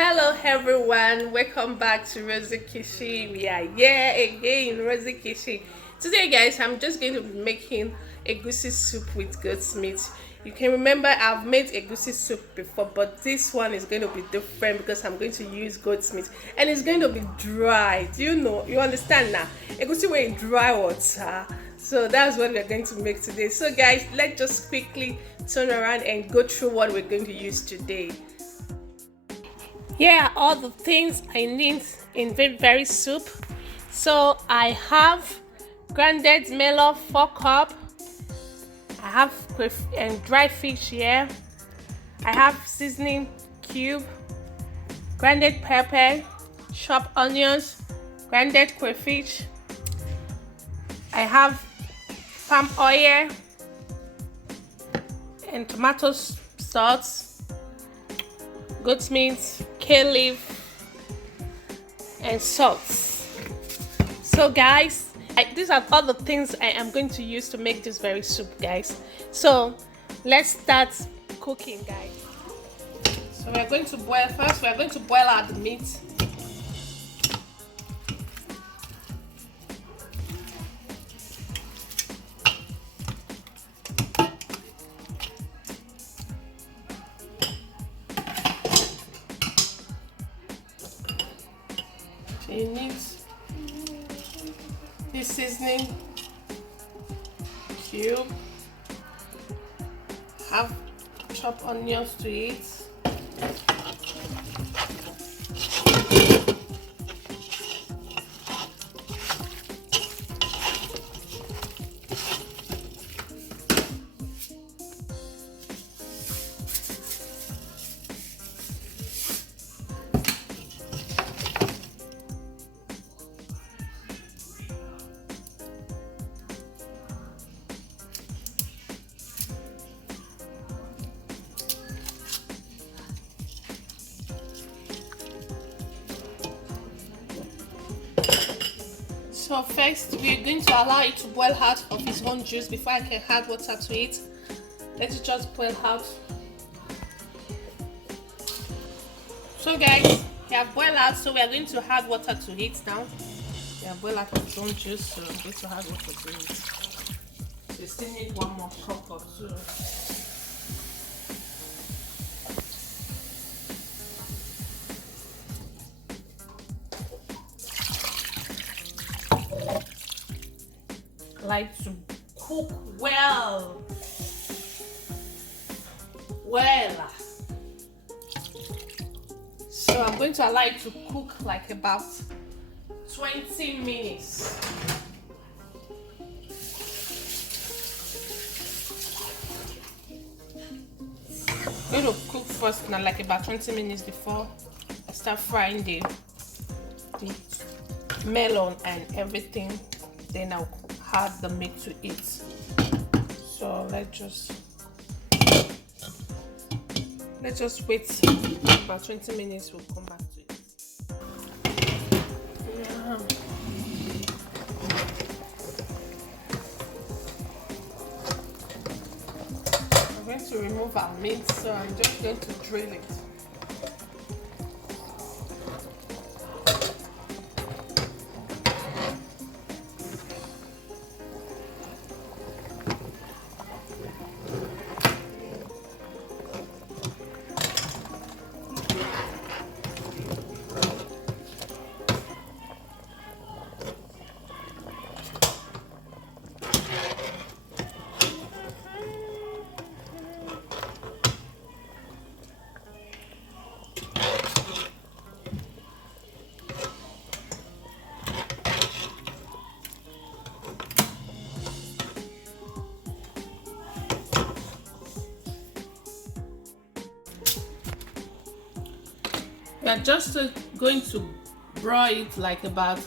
Hello everyone, welcome back to Rozzy Kitchen. We are here again, Rozzy Kitchen. Today guys, I'm just going to be making egusi soup with goat's meat. You can remember I've made egusi soup before, but this one is going to be different because I'm going to use goat's meat and it's going to be dry. Do you know? You understand now? Egusi were in dry water. So that's what we're going to make today. So guys, let's just quickly turn around and go through what we're going to use today. Here are all the things I need in very soup. So I have grounded melon 4 cup. I have dry fish here. I have seasoning cube, grounded pepper, chopped onions, grounded crayfish. I have palm oil and tomato sauce, goat meat, kale leaf, and salt. So guys, these are all the things I am going to use to make this very soup, guys. So let's start cooking, guys. So we're going to boil first. We're going to boil out the meat. You need this seasoning cube, have chopped onions to it, So first, we're going to allow it to boil out of its own juice before I can add water to it. Let it just boil out. So guys, we have boiled out, so we are going to add water to it now. We have boiled out of its own juice, so I'm going to add water to it. So we still need 1 more cup or 2. Like to cook well. So I'm going to allow it to cook like about 20 minutes. I'm going to cook first now, like about 20 minutes before I start frying the melon and everything. Then I'll add the meat to it. So let's just wait about 20 minutes. We'll come back to it. Yeah. I'm going to remove our meat, so I'm just going to drill it. We are just going to broil it like about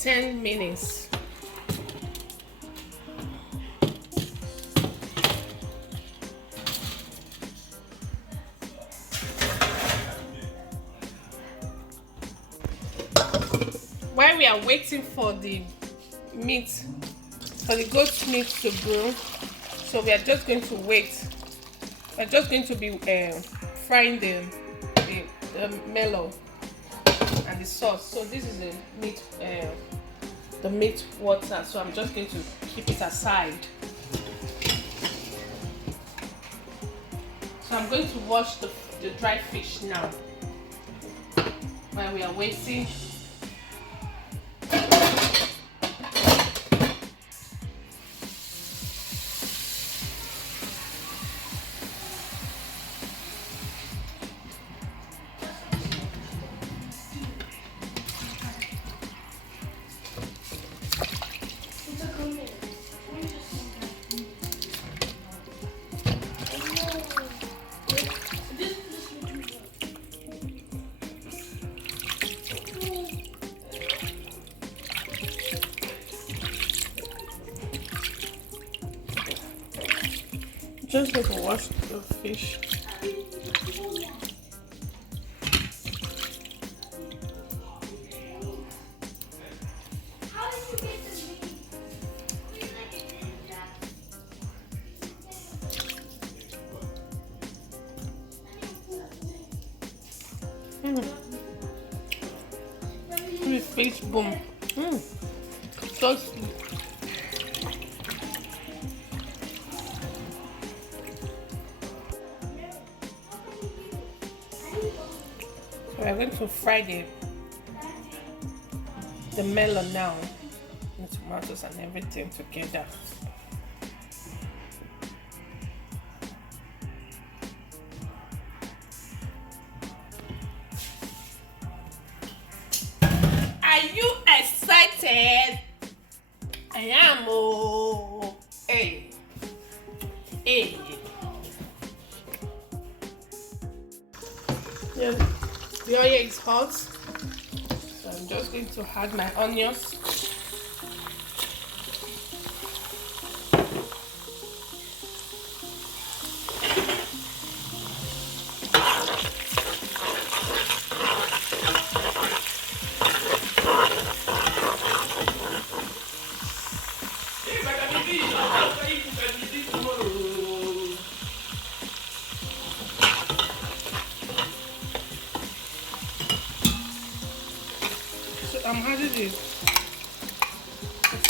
10 minutes. While we are waiting for the goat meat to broil, so we are just going to wait We're just going to be frying the melon and the sauce. So this is the meat water. So I'm just going to keep it aside. So I'm going to wash the dry fish now while we are waiting. Just going to wash the fish. Fish boom. So sweet. So we're going to fry the melon now, the tomatoes and everything together. Are you excited? I am. Oh, hey, hey. Yeah, the oil is hot, so I'm just going to add my onions. So I'm adding the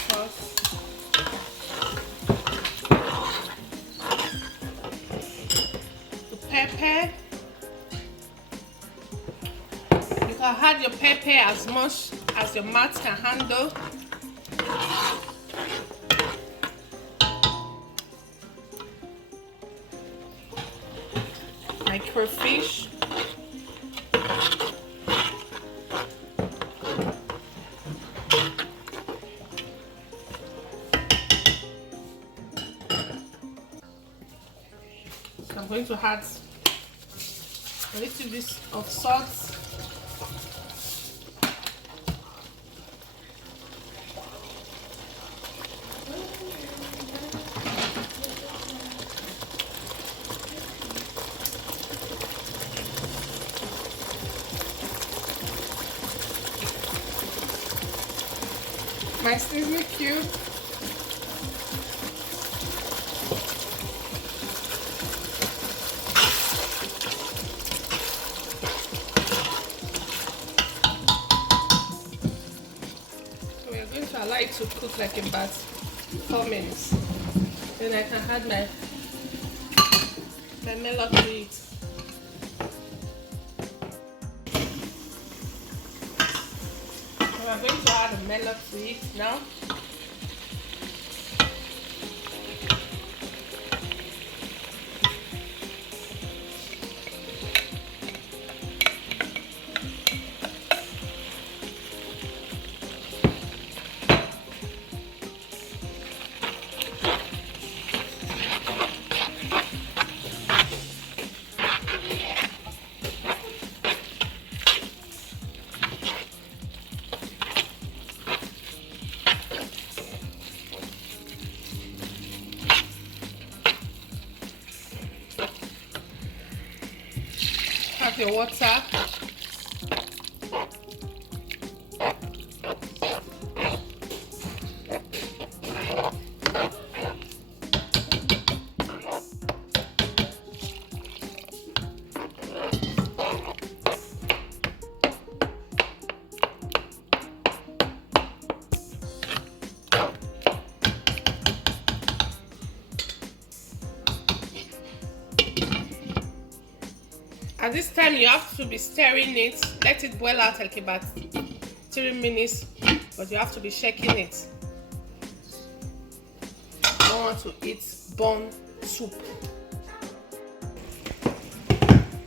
sauce. The pepper. You can add your pepper as much as your mouth can handle. My crayfish. So I'm going to add a little bit of salt. My seasoning cube. So we are going to allow it to cook like about 4 minutes. Then I can add my melon to it. So we are going to add the melon to it now. Add your water. At this time, you have to be stirring it. Let it boil out like about 3 minutes, but you have to be shaking it. You don't want to eat burnt soup.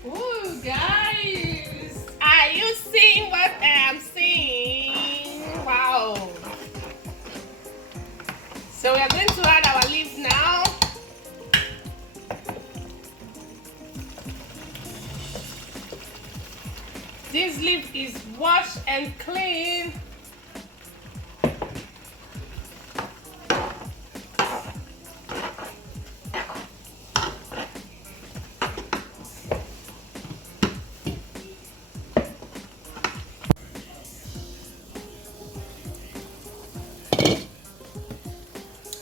Oh, guys, are you seeing what I am seeing? Wow. So we are going to add our leaf now. This leaf is washed and clean.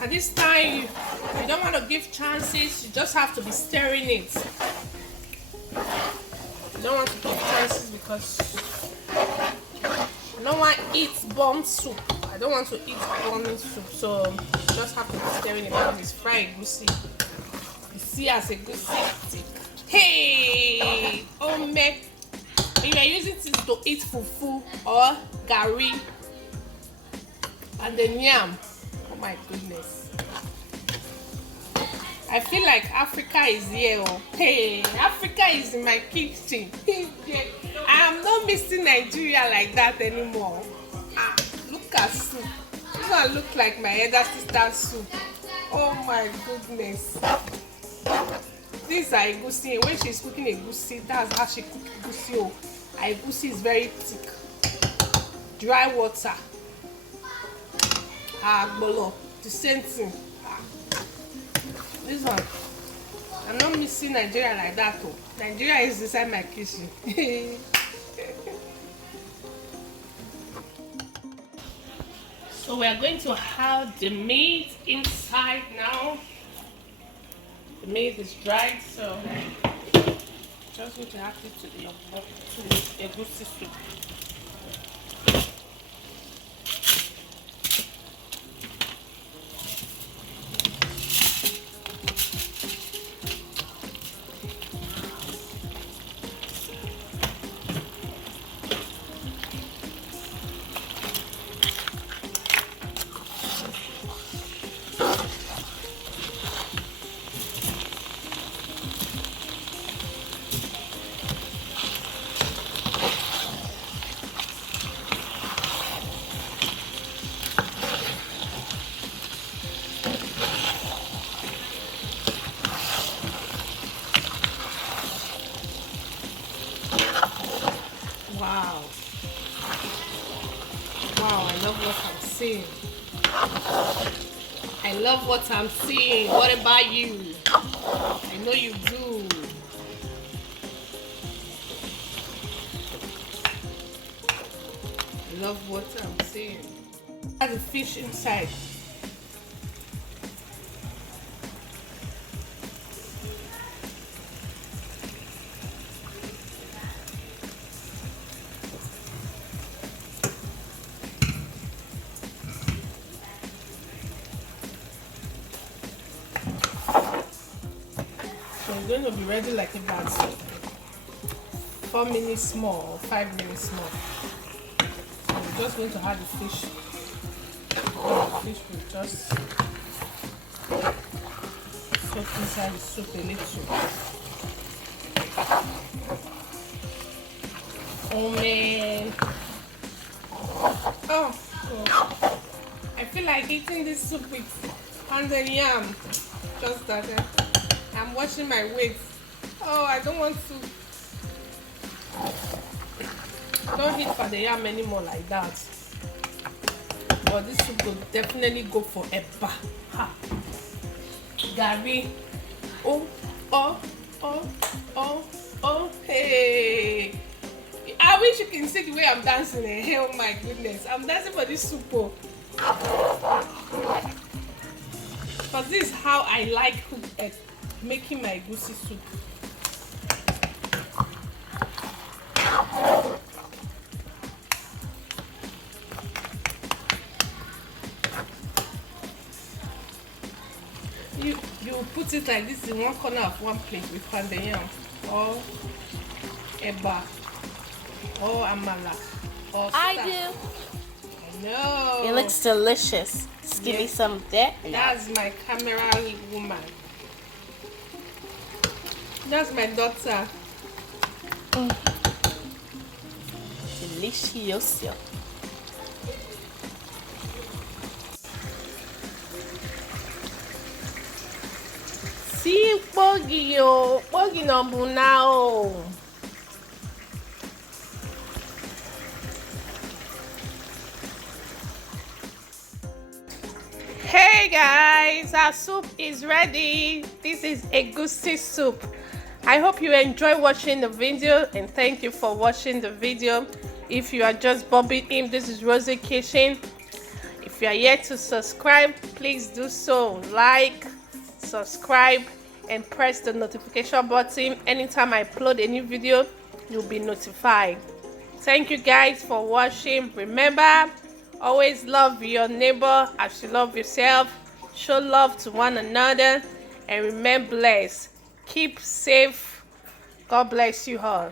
At this time, you don't want to give chances, you just have to be stirring it. You don't want to give chances because I don't want to eat burnt soup. I don't want to eat burnt soup, so you just have to be stirring it when it's fried egusi. You see as egusi. Hey! Oh man! If you are using this to eat fufu or gari and then yam. Oh my goodness. I feel like Africa is here. Oh. Hey, Africa is in my kitchen. I am not missing Nigeria like that anymore. Ah, look at soup. This one look like my elder sister's soup. Oh my goodness. These are egusi. When she's cooking egusi, that's how she cooks egusi. Oh, egusi is very thick. Dry water. Bolo, the same thing. This one, I'm not missing Nigeria like that though. Nigeria is inside my kitchen. So we are going to have the meat inside now. The meat is dried, so just need to add it to the egusi soup. Wow. Wow, I love what I'm seeing. I love what I'm seeing. What about you? I know you do. I love what I'm seeing. Add the fish inside. It's going to be ready like about 4 minutes more or 5 minutes more. So we're just going to add the fish. The fish will just soak inside the soup a little. Oh man. Oh, oh. I feel like eating this soup with pounded yam. Just that. I'm watching my weight. Oh, I don't want to. Don't eat for the yam anymore like that. But this soup will definitely go for eba. Ha. Gary. Oh, oh, oh, oh, oh, hey. I wish you can see the way I'm dancing. Oh my goodness. I'm dancing for this soup. Oh. Because this is how I like making my egusi soup. You put it like this in one corner of one plate with pounded yam, or eba, or amala, or I sta. do. No. It looks delicious. Just give me Yes. some there. That's my camera woman. That's my daughter. Delicioso. See, Pogi, oh, Pogi no bunao. Hey guys, our soup is ready. This is Egusi soup. I hope you enjoy watching the video and thank you for watching the video. If you are just bobbing in, this is Rozzy Kitchen. If you are yet to subscribe, please do so. Like, subscribe, and press the notification button. Anytime I upload a new video, you'll be notified. Thank you guys for watching. Remember, always love your neighbor as you love yourself. Show love to one another and remain blessed. Keep safe. God bless you all.